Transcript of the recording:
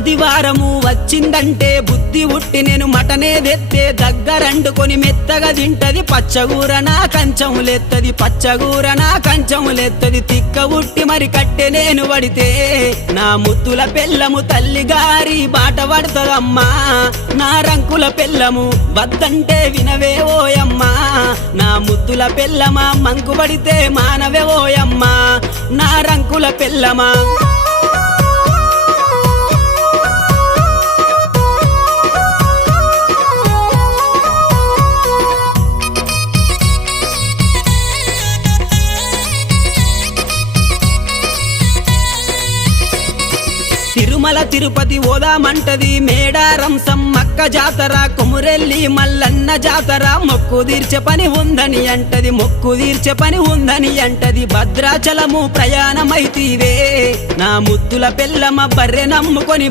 ఆదివారము వచ్చిందంటే బుద్ధి ఉట్టి నేను మటనే తెత్తే దగ్గరండుకొని మెత్తగా తింటది పచ్చగూర నా కంచములెత్తది పచ్చగూర నా కంచములెత్తది తిక్క ఉట్టి మరి కట్టె నేను పడితే నా ముత్తుల పెళ్ళము తల్లి గారి బాట పడుతుందమ్మా నా రంకుల పెళ్ళము వద్దంటే వినవే ఓయమ్మా నా ముద్దుల పెళ్ళమా మంకు పడితే మానవే ఓయమ్మా నా రంకుల పెళ్ళమా తిరుమల తిరుపతి ఓదామంటది మేడారం సమ్మక్క జాతర కొమురెల్లి మల్లన్న జాతర మొక్కు తీర్చే పని ఉందని అంటది మొక్కు తీర్చే పని ఉందని అంటది భద్రాచలము ప్రయాణమైతీవే నా ముద్దుల పెళ్ళమ బర్రె నమ్ముకొని